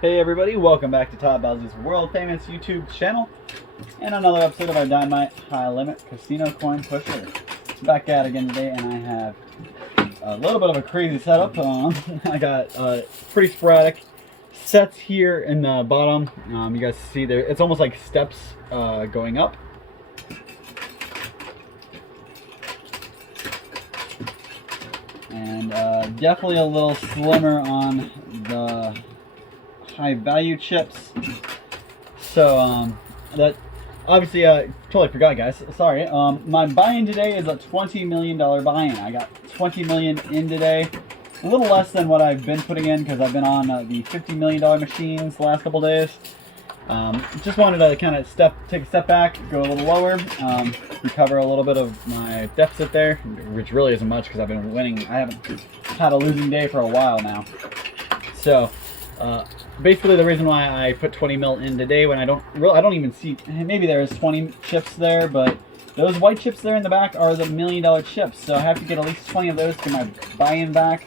Hey everybody, welcome back to Todd Bowser's world famous YouTube channel and another episode of our Dynamite High Limit Casino Coin Pusher. Back at it again today, and I have a little bit of a crazy setup. I got pretty sporadic sets here in the bottom. You guys see there, it's almost like steps going up. And definitely a little slimmer on the high value chips. So that obviously totally forgot, guys. Sorry. My buy-in today is a $20 million buy-in. I got 20 million in today. A little less than what I've been putting in because I've been on the $50 million machines the last couple days. Just wanted to kind of take a step back, go a little lower, recover a little bit of my deficit there, which really isn't much because I've been winning. I haven't had a losing day for a while now. So basically the reason why I put 20 mil in today when I don't even see, maybe there's 20 chips there, but those white chips there in the back are the $1 million chips. So I have to get at least 20 of those to get my buy-in back.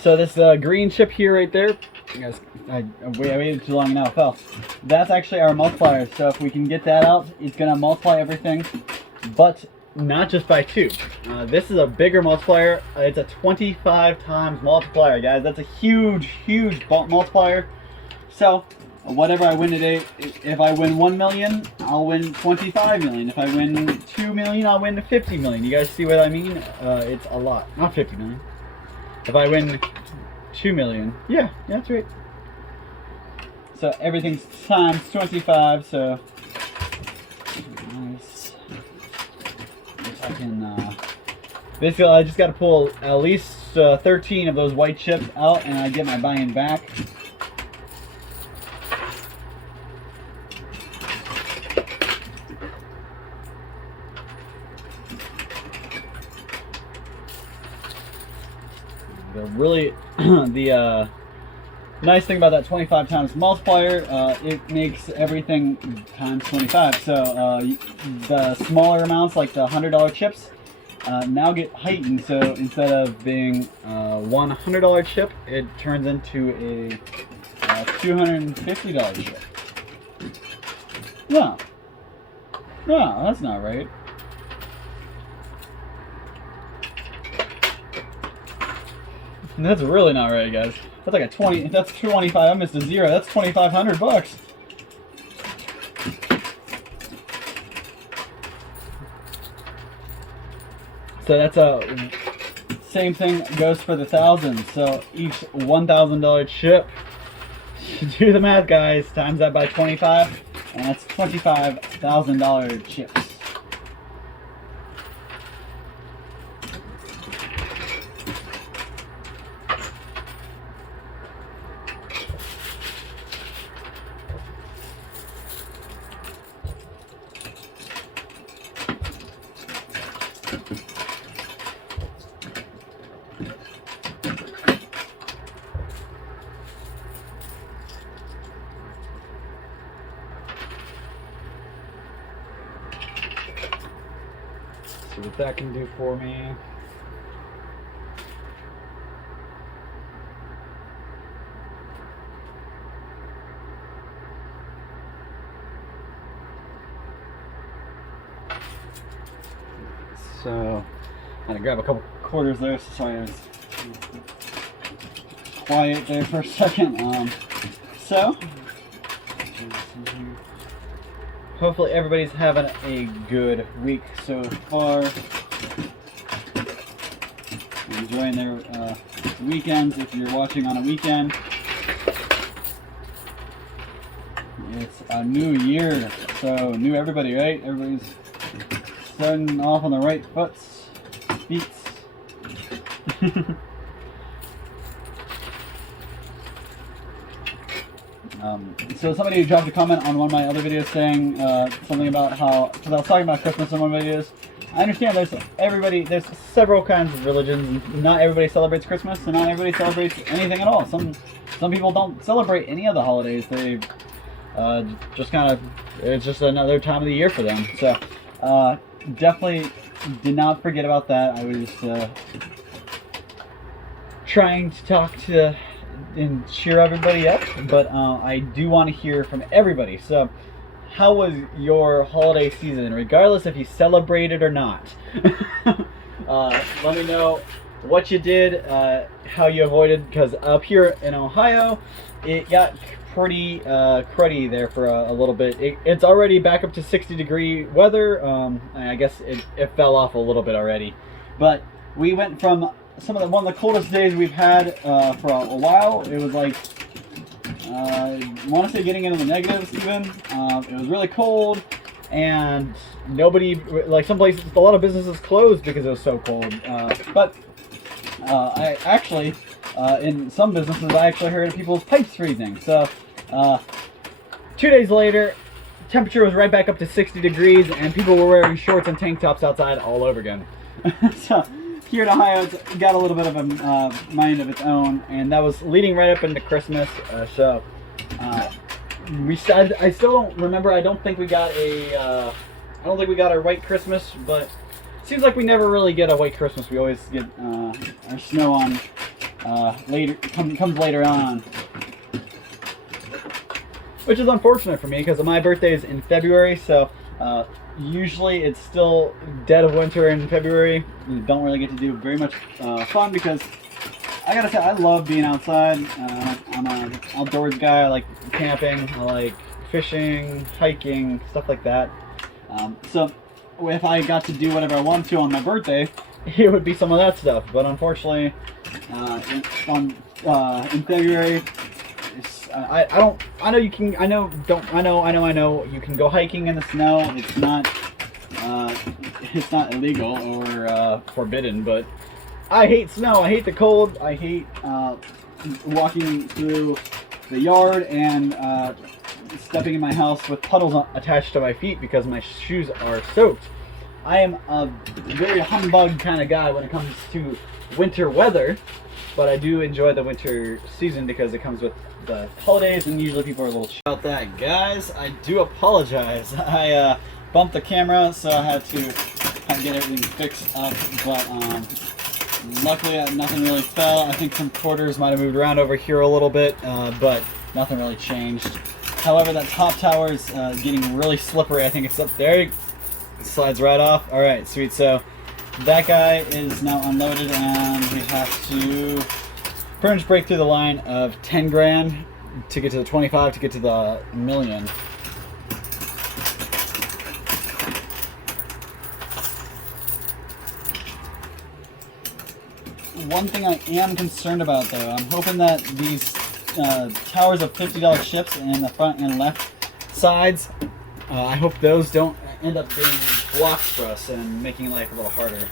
So this green chip here right there, you guys, I waited too long and now it fell. That's actually our multiplier. So if we can get that out, it's going to multiply everything, but not just by 2. This is a bigger multiplier. It's a 25 times multiplier, guys. That's a huge, huge multiplier. So whatever I win today, if I win 1 million, I'll win 25 million. If I win 2 million, I'll win 50 million. You guys see what I mean? It's a lot. Not 50 million. If I win 2 million, yeah, that's right. So everything's times 25, so nice. If I can, basically I just got to pull at least 13 of those white chips out and I get my buy-in back. The nice thing about that 25 times multiplier, it makes everything times 25. So the smaller amounts, like the $100 chips, now get heightened. So instead of being one $100 chip, it turns into a $250 chip. No, that's not right. That's really not right, guys. That's like a 20. That's 25. I missed a 0. That's 2,500 bucks. So that's a same thing goes for the thousands. So each $1,000 chip. Do the math, guys. Times that by 25, and that's $25,000 chips. See what that can do for me. So, I'm gonna grab a couple quarters there. Sorry, I was quiet there for a second. So, hopefully everybody's having a good week so far. Enjoying their weekends if you're watching on a weekend. It's a new year, so new everybody, right? Everybody's starting off on the right feet. So somebody dropped a comment on one of my other videos saying something about how, because I was talking about Christmas in one of my videos. I understand there's several kinds of religions, and not everybody celebrates Christmas, and not everybody celebrates anything at all. Some people don't celebrate any of the holidays. They just kind of, it's just another time of the year for them. So definitely did not forget about that. I was trying to talk to and cheer everybody up, but I do want to hear from everybody. So how was your holiday season, regardless if you celebrated or not? Let me know what you did, how you avoided, because up here in Ohio, it got pretty cruddy there for a little bit. It's already back up to 60-degree weather. I guess it fell off a little bit already. But we went from one of the coldest days we've had for a while. It was like, I want to say getting into the negatives even. It was really cold, and nobody, like some places, a lot of businesses closed because it was so cold. But I actually, in some businesses, I actually heard of people's pipes freezing. So 2 days later, temperature was right back up to 60 degrees, and people were wearing shorts and tank tops outside all over again. So here in Ohio, it's got a little bit of a mind of its own, and that was leading right up into Christmas. I still don't remember. I don't think we got our white Christmas, but it seems like we never really get a white Christmas. We always get our snow on comes later on, which is unfortunate for me because my birthday is in February. So usually it's still dead of winter in February. You don't really get to do very much fun because I gotta say, I love being outside. I'm an outdoors guy. I like camping. I like fishing, hiking, stuff like that. So if I got to do whatever I wanted to on my birthday, it would be some of that stuff. But unfortunately, in February, I know you can go hiking in the snow. It's not illegal or forbidden, but I hate snow. I hate the cold. I hate walking through the yard and stepping in my house with puddles attached to my feet because my shoes are soaked. I am a very humbug kind of guy when it comes to winter weather, but I do enjoy the winter season because it comes with the holidays, and usually people are a little chill about that. Guys, I do apologize. I bumped the camera, so I had to get everything fixed up, but luckily nothing really fell. I think some quarters might have moved around over here a little bit, but nothing really changed. However, that top tower is getting really slippery. I think it's up there. It slides right off. All right, sweet. So that guy is now unloaded, and we have to pretty much break through the line of 10 grand to get to the 25 to get to the million. One thing I am concerned about, though, I'm hoping that these towers of $50 chips in the front and left sides, I hope those don't end up being blocks for us and making life a little harder.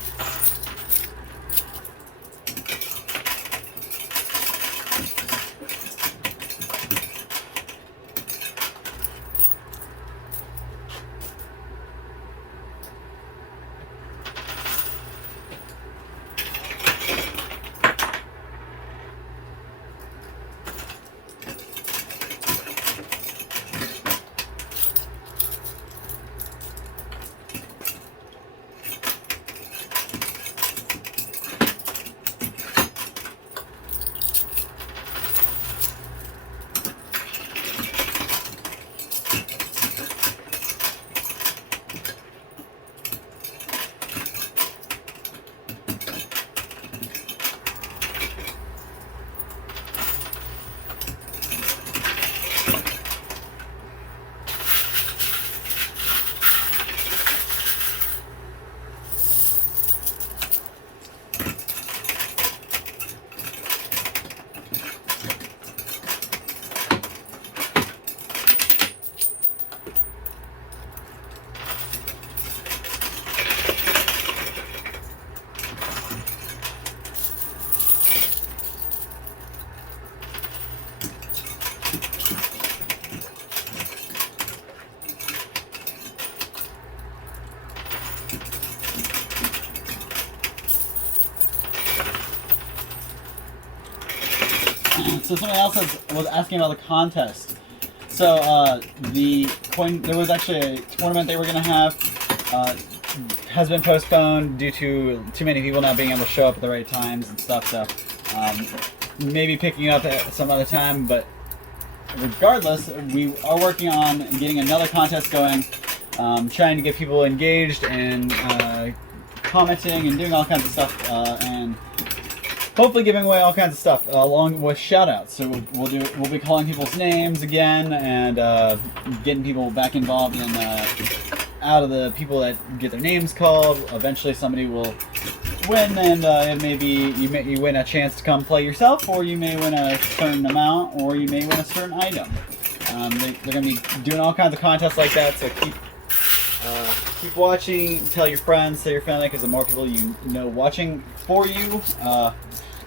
so someone else was asking about the contest. So there was actually a tournament they were gonna have. Has been postponed due to too many people not being able to show up at the right times and stuff. So maybe picking up at some other time. But regardless, we are working on getting another contest going. Trying to get people engaged and commenting and doing all kinds of stuff, and hopefully giving away all kinds of stuff along with shoutouts. So we'll be calling people's names again and getting people back involved in out of the people that get their names called. Eventually somebody will win, and maybe you win a chance to come play yourself, or you may win a certain amount, or you may win a certain item. They're going to be doing all kinds of contests like that, so keep watching, tell your friends, tell your family, because the more people you know watching for you,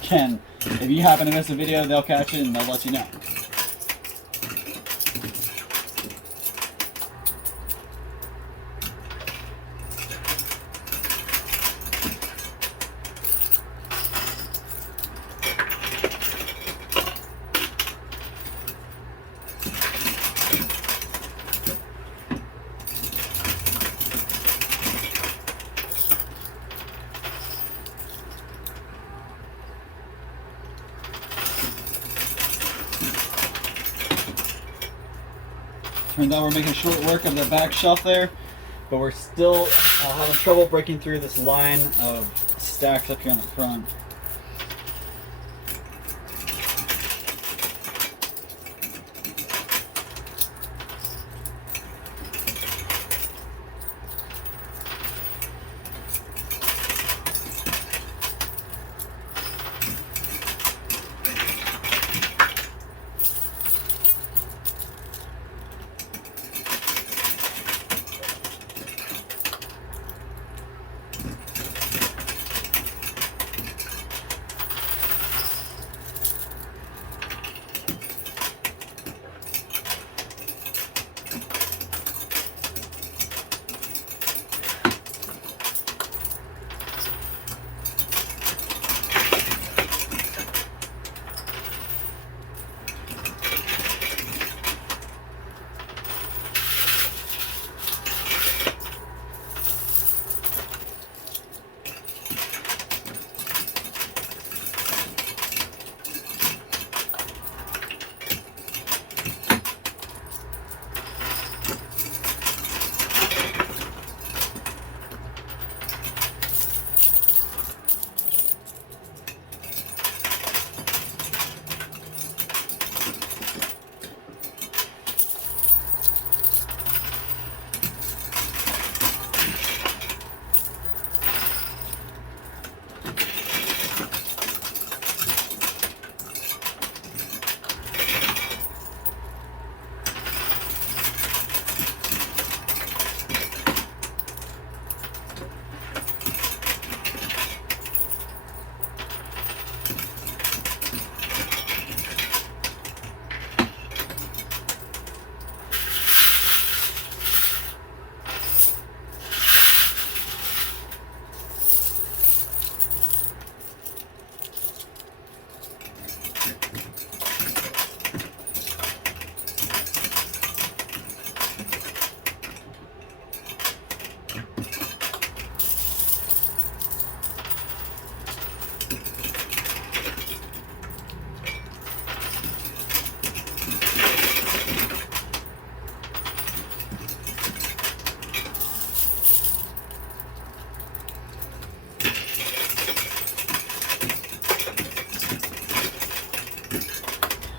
if you happen to miss a video, they'll catch it and they'll let you know. Turns out we're making short work of the back shelf there, but we're still having trouble breaking through this line of stacks up here on the front.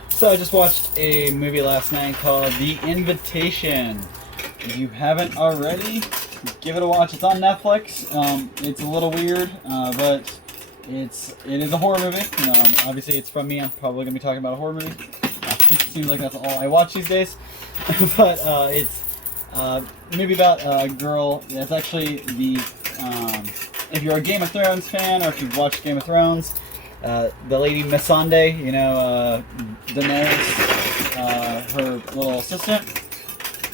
So I just watched a movie last night called The Invitation. If you haven't already, give it a watch. It's on Netflix. It's a little weird, but it is a horror movie. Obviously it's from me. I'm probably gonna be talking about a horror movie. Seems like that's all I watch these days. But it's a movie about a girl. That's actually the if you're a Game of Thrones fan, or if you've watched Game of Thrones, the lady Missandei, Daenerys, her little assistant.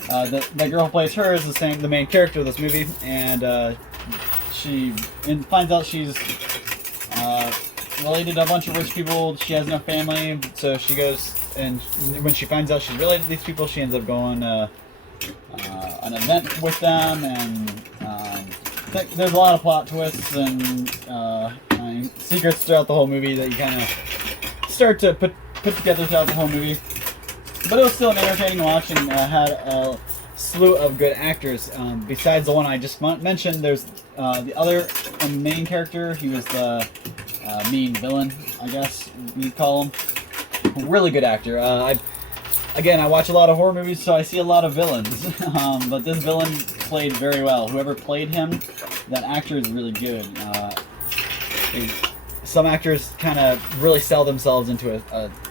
The girl who plays her is the main character of this movie, and she finds out she's related to a bunch of rich people. She has no family, so she goes, and when she finds out she's related to these people, she ends up going an event with them, and there's a lot of plot twists and secrets throughout the whole movie that you kind of start to put together throughout the whole movie. But it was still an entertaining watch, and had a slew of good actors. Besides the one I just mentioned, there's the other main character. He was the main villain, I guess you'd call him. Really good actor. I watch a lot of horror movies, so I see a lot of villains. But this villain played very well. Whoever played him, that actor is really good. Some actors kind of really sell themselves into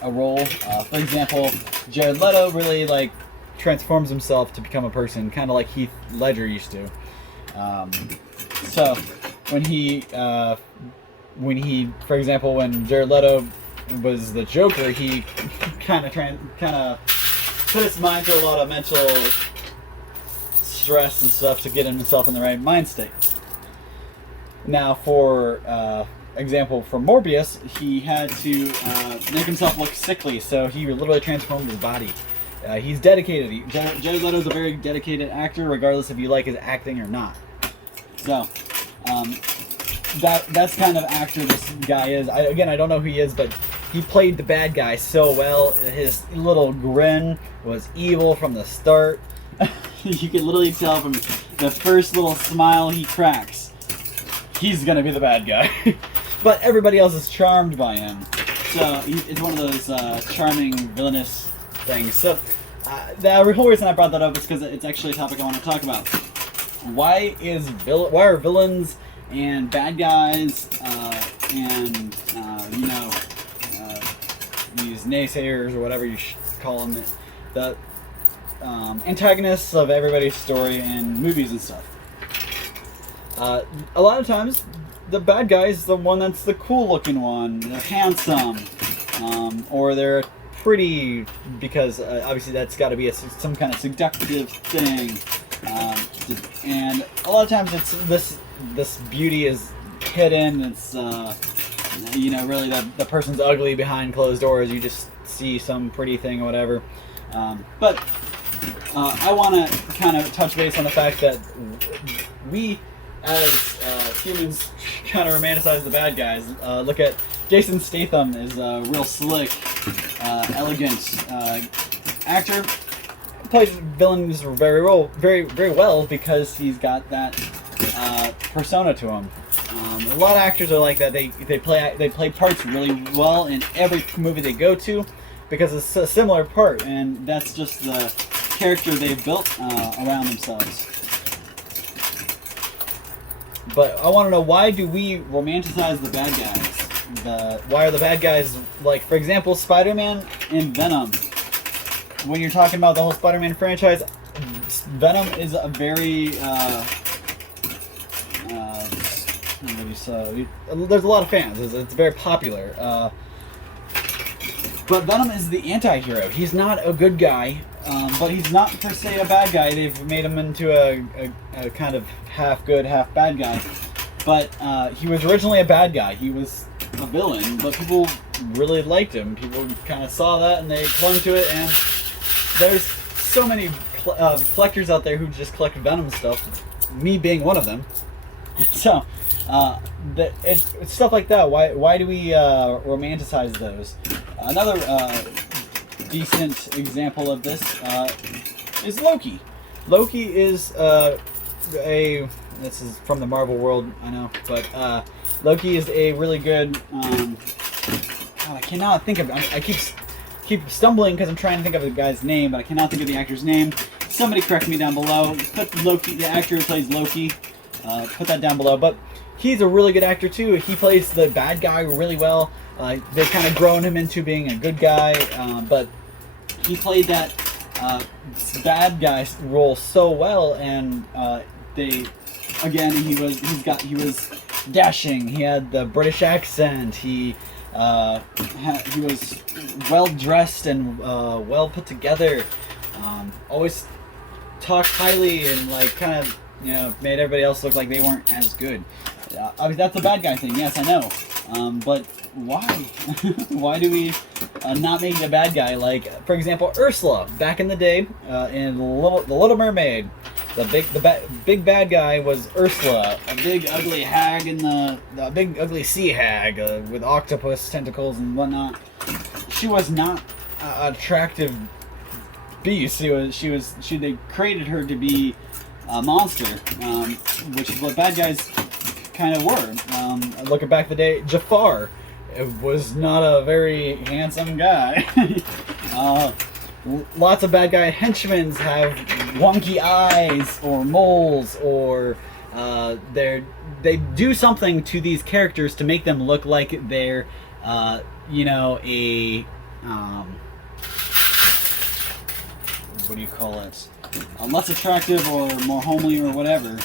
a role. For example, Jared Leto really transforms himself to become a person, kind of like Heath Ledger used to. So when he, for example, when Jared Leto was the Joker, he kind of put his mind through a lot of mental stress and stuff to get himself in the right mind state. Now, for example, for Morbius, he had to make himself look sickly, so he literally transformed his body. He's dedicated. Jared Leto's a very dedicated actor, regardless if you like his acting or not. So, that's kind of actor this guy is. I don't know who he is, but he played the bad guy so well. His little grin was evil from the start. You can literally tell from the first little smile he cracks, he's gonna be the bad guy. But everybody else is charmed by him. So it's one of those charming, villainous things. So the whole reason I brought that up is because it's actually a topic I want to talk about. Why are villains and bad guys and these naysayers or whatever you should call them, the antagonists of everybody's story in movies and stuff? A lot of times, the bad guy is the one that's the cool-looking one. They're handsome, or they're pretty, because obviously that's got to be some kind of seductive thing. And a lot of times, it's this beauty is hidden. It's really the person's ugly behind closed doors. You just see some pretty thing or whatever. But I want to kind of touch base on the fact that we, as humans, kind of romanticize the bad guys. Look at Jason Statham is a real slick, elegant actor. Plays villains very well because he's got that persona to him. A lot of actors are like that. They play parts really well in every movie they go to because it's a similar part, and that's just the character they've built around themselves. But I want to know, why do we romanticize the bad guys? Why are the bad guys, like, for example, Spider-Man and Venom? When you're talking about the whole Spider-Man franchise, Venom is a very there's a lot of fans. It's very popular. But Venom is the anti-hero. He's not a good guy, but he's not per se a bad guy. They've made him into a kind of half good, half bad guy. But he was originally a bad guy. He was a villain, but people really liked him. People kind of saw that and they clung to it. And there's so many collectors out there who just collect Venom stuff, me being one of them. So it's stuff like that. Why do we romanticize those? Another decent example of this is Loki. Loki is this is from the Marvel world, I know, but Loki is a really good. God, I cannot think of. I keep stumbling because I'm trying to think of the guy's name, but I cannot think of the actor's name. Somebody correct me down below. Put Loki, the actor who plays Loki. Put that down below. But he's a really good actor too. He plays the bad guy really well. They've kind of grown him into being a good guy, but he played that bad guy role so well, and he was dashing. He had the British accent. He was well dressed and well put together. Always talked highly and kind of made everybody else look like they weren't as good. Obviously, that's a bad guy thing. Yes, I know. But why? Why do we not make a bad guy like, for example, Ursula back in the day in the Little Mermaid? The big bad guy was Ursula, a big ugly hag in the big ugly sea hag with octopus tentacles and whatnot. She was not attractive beast. They created her to be a monster, which is what bad guys kind of were. Looking back the day, Jafar was not a very handsome guy. Lots of bad guy henchmen have wonky eyes or moles, or they do something to these characters to make them look like they're what do you call it? Less attractive or more homely or whatever.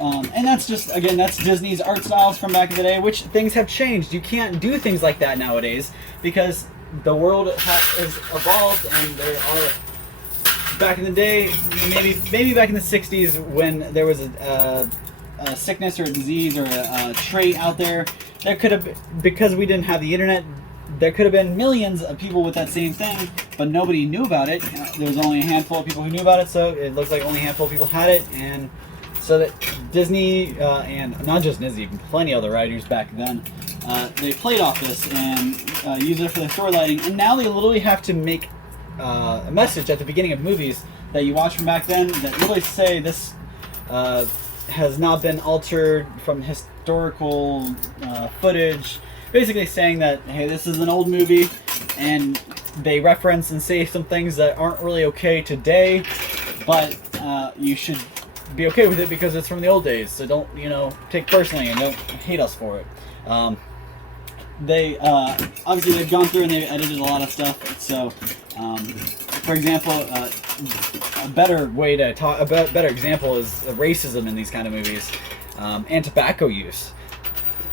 And that's just, again, that's Disney's art styles from back in the day, which things have changed. You can't do things like that nowadays because the world has evolved, and there are, back in the day, maybe back in the 60s when there was a sickness or a disease or a trait out there, there could have, because we didn't have the internet, there could have been millions of people with that same thing, but nobody knew about it. There was only a handful of people who knew about it, so it looks like only a handful of people had it, and so that Disney, and not just Disney, plenty of other writers back then, they played off this and used it for their storylining, and now they literally have to make a message at the beginning of movies that you watch from back then that literally say this has not been altered from historical footage, basically saying that, hey, this is an old movie, and they reference and say some things that aren't really okay today, but you should be okay with it because it's from the old days, so don't, take personally and don't hate us for it. They obviously they've gone through and they've edited a lot of stuff, so for example, a better way to talk, a better example is racism in these kind of movies, and tobacco use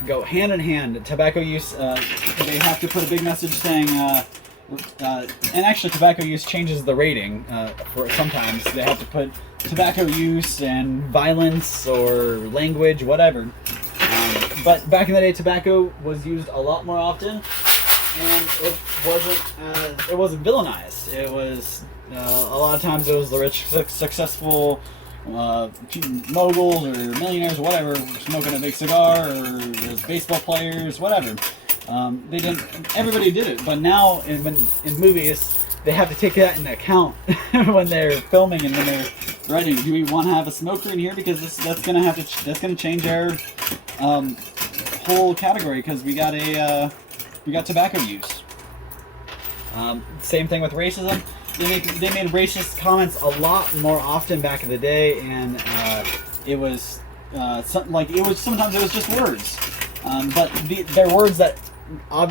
go hand in hand. Tobacco use, they have to put a big message saying, and actually tobacco use changes the rating. For sometimes they have to put tobacco use and violence or language, whatever. But back in the day, tobacco was used a lot more often, and it wasn't villainized. It was a lot of times it was the rich, successful moguls or millionaires or whatever smoking a big cigar, or there's baseball players, whatever. Everybody did it, but now in movies they have to take that into account when they're filming and when they're writing. Do we want to have a smoker in here because that's gonna change our whole category because we got tobacco use. Same thing with racism. They made racist comments a lot more often back in the day, and it was sometimes it was just words, but they're words that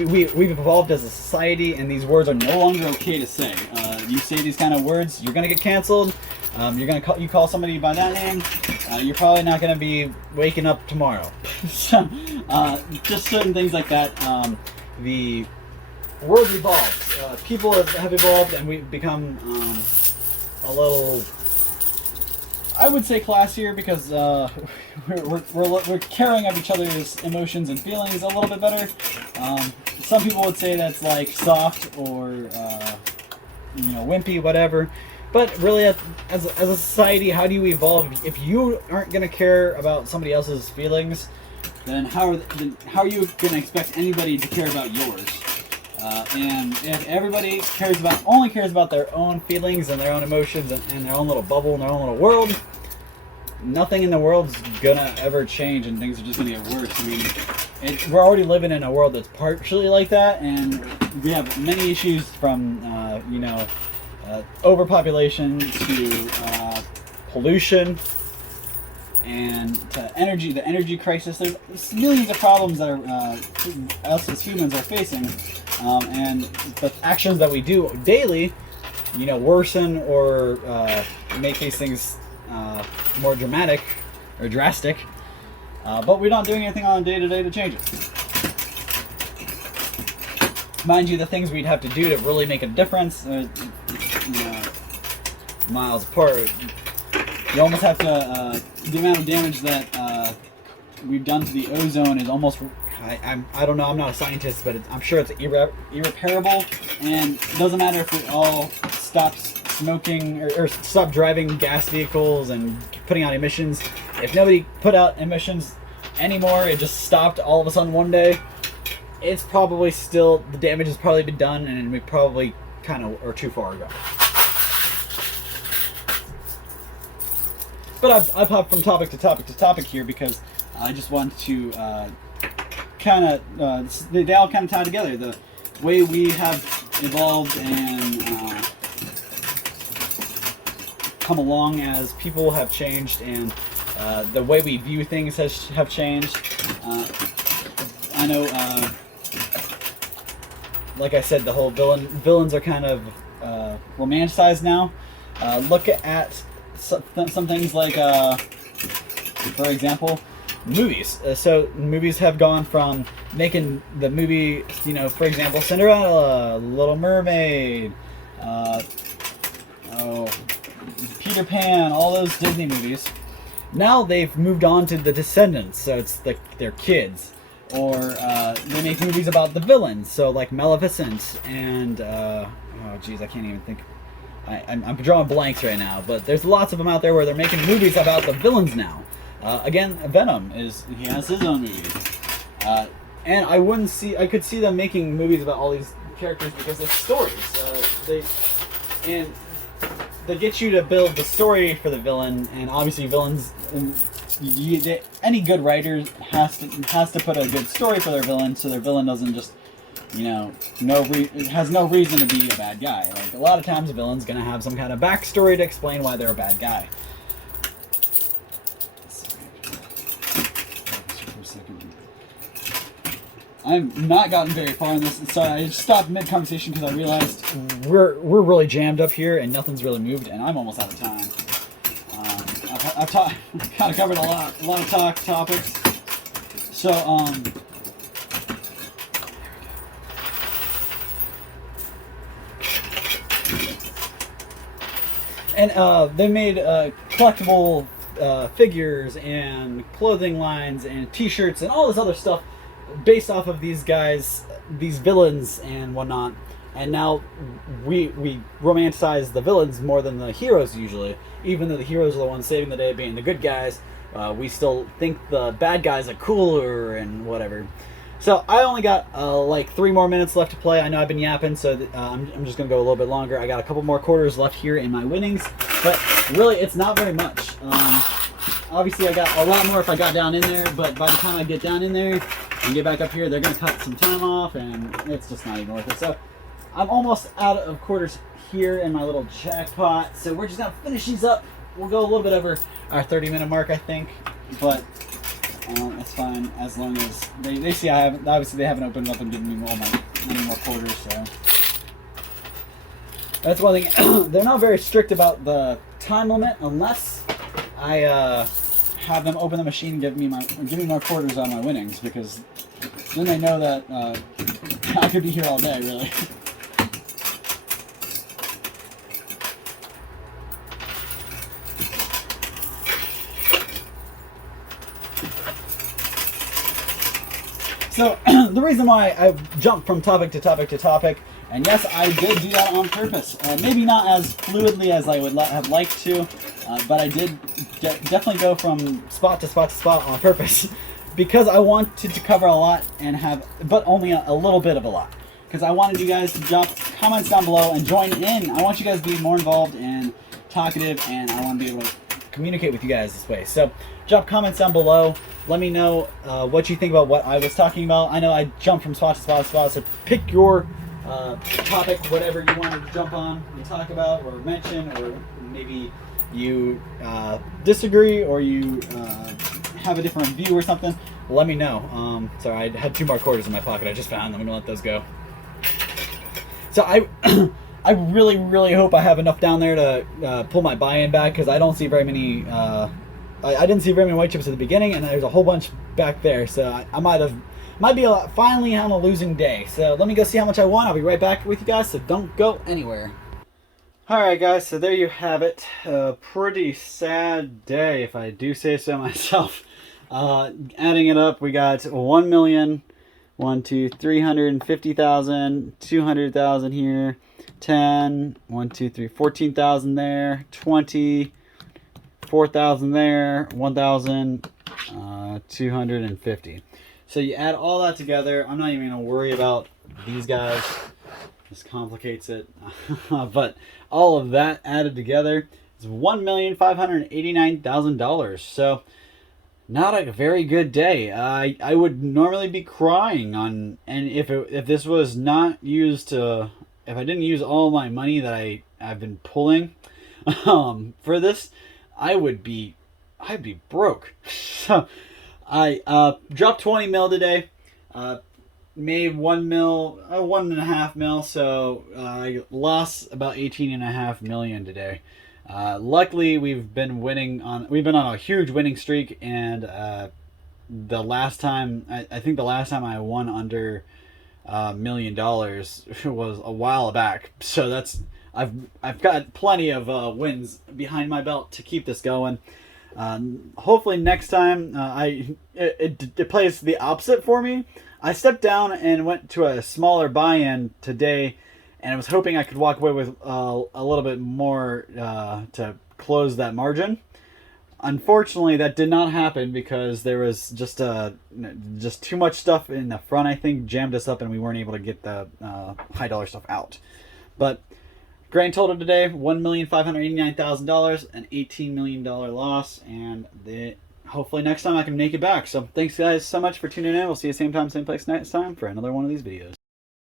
we've evolved as a society, and these words are no longer okay to say. You say these kind of words, you're gonna get canceled. You call somebody by that name, you're probably not gonna be waking up tomorrow. So, just certain things like that. The world evolves. People have evolved, and we've become a little, I would say, classier because we're caring of each other's emotions and feelings a little bit better. Some people would say that's like soft or wimpy, whatever. But really, as a society, how do you evolve? If you aren't going to care about somebody else's feelings, then how are you going to expect anybody to care about yours? And if everybody only cares about their own feelings and their own emotions and their own little bubble and their own little world, nothing in the world's gonna ever change, and things are just gonna get worse. I mean, we're already living in a world that's partially like that, and we have many issues from overpopulation to pollution and to the energy crisis. There's millions of problems that us as humans are facing, and the actions that we do daily, worsen or make these things more dramatic or drastic, but we're not doing anything on a day-to-day to change it. Mind you, the things we'd have to do to really make a difference, miles apart. You almost have to, the amount of damage that we've done to the ozone is almost I don't know, I'm not a scientist, but I'm sure it's irreparable, and it doesn't matter if we all stop smoking or stop driving gas vehicles and putting out emissions. If nobody put out emissions anymore, it just stopped all of a sudden one day, it's probably still, the damage has probably been done, and we probably kind of are too far ago. But I've hopped from topic to topic to topic here because I just want to kind of, they all kind of tie together. The way we have evolved and come along as people have changed, and the way we view things have changed. I know, like I said, the whole villains are kind of romanticized now. Look at some things like, for example, movies. So movies have gone from making the movie, you know, for example, Cinderella, Little Mermaid, Peter Pan, all those Disney movies. Now they've moved on to the descendants, so it's their kids. Or they make movies about the villains, so like Maleficent and, oh geez, I can't even think. I'm drawing blanks right now, but there's lots of them out there where they're making movies about the villains now. Again, Venom he has his own movies, and I could see them making movies about all these characters because it's stories. They get you to build the story for the villain, and obviously villains. Any good writer has to put a good story for their villain, so their villain doesn't just, you know, has no reason to be a bad guy. Like, a lot of times a villain's gonna have some kind of backstory to explain why they're a bad guy. I've not gotten very far in this. Sorry, I just stopped mid-conversation because I realized we're really jammed up here and nothing's really moved, and I'm almost out of time. I've kind of covered a lot of topics. So, and they made collectible figures and clothing lines and T-shirts and all this other stuff based off of these guys, these villains and whatnot. And now we romanticize the villains more than the heroes usually. Even though the heroes are the ones saving the day, being the good guys, we still think the bad guys are cooler and whatever. So I only got like 3 more minutes left to play. I know I've been yapping, so I'm just going to go a little bit longer. I got a couple more quarters left here in my winnings, but really it's not very much. Obviously I got a lot more if I got down in there, but by the time I get down in there and get back up here, they're going to cut some time off, and it's just not even worth it. So I'm almost out of quarters here in my little jackpot, so we're just gonna finish these up. We'll go a little bit over our 30-minute mark, I think, but that's fine as long as they see I haven't. Obviously, they haven't opened up and given me any more quarters, so that's one thing. They're not very strict about the time limit unless I have them open the machine and give me more quarters on my winnings, because then they know that I could be here all day, really. So, the reason why I jumped from topic to topic to topic, and yes, I did do that on purpose. Maybe not as fluidly as I would have liked to, but I did definitely go from spot to spot to spot on purpose, because I wanted to cover a lot but only a little bit of a lot. Because I wanted you guys to drop comments down below and join in. I want you guys to be more involved and talkative, and I want to be able to communicate with you guys this way. So drop comments down below. Let me know what you think about what I was talking about. I know I jumped from spot to spot to spot, so pick your topic, whatever you want to jump on and talk about or mention, or maybe you disagree or you have a different view or something. Let me know. Sorry, I had 2 more quarters in my pocket. I just found them. I'm going to let those go. So I really, really hope I have enough down there to pull my buy-in back, because I don't see very many. I didn't see very many white chips at the beginning, and there's a whole bunch back there. So I might be finally on a losing day. So let me go see how much I won. I'll be right back with you guys. So don't go anywhere. All right, guys. So there you have it. A pretty sad day, if I do say so myself. Adding it up, we got 1 million, 1, 2, 350,000, 200,000 here, 10, 1, 2, 3, 14,000 there, 20, 4,000 there, 1,000, 250. So you add all that together. I'm not even gonna worry about these guys. This complicates it. But all of that added together is $1,589,000. So not a very good day. I would normally be crying on, and if this was not used to, if I didn't use all my money that I've been pulling for this, I'd be broke. So I dropped 20 mil today. Made 1 mil, 1.5 mil, so I lost about 18.5 million today. Luckily, we've been on a huge winning streak, and the last time I think the last time I won under $1 million was a while back. So I've got plenty of wins behind my belt to keep this going. Hopefully next time it plays the opposite for me. I stepped down and went to a smaller buy-in today, and I was hoping I could walk away with a little bit more to close that margin. Unfortunately, that did not happen because there was just too much stuff in the front, I think, jammed us up, and we weren't able to get the high dollar stuff out. But grand total today, $1,589,000, an $18 million loss, and hopefully next time I can make it back. So thanks guys so much for tuning in. We'll see you same time, same place next time for another one of these videos.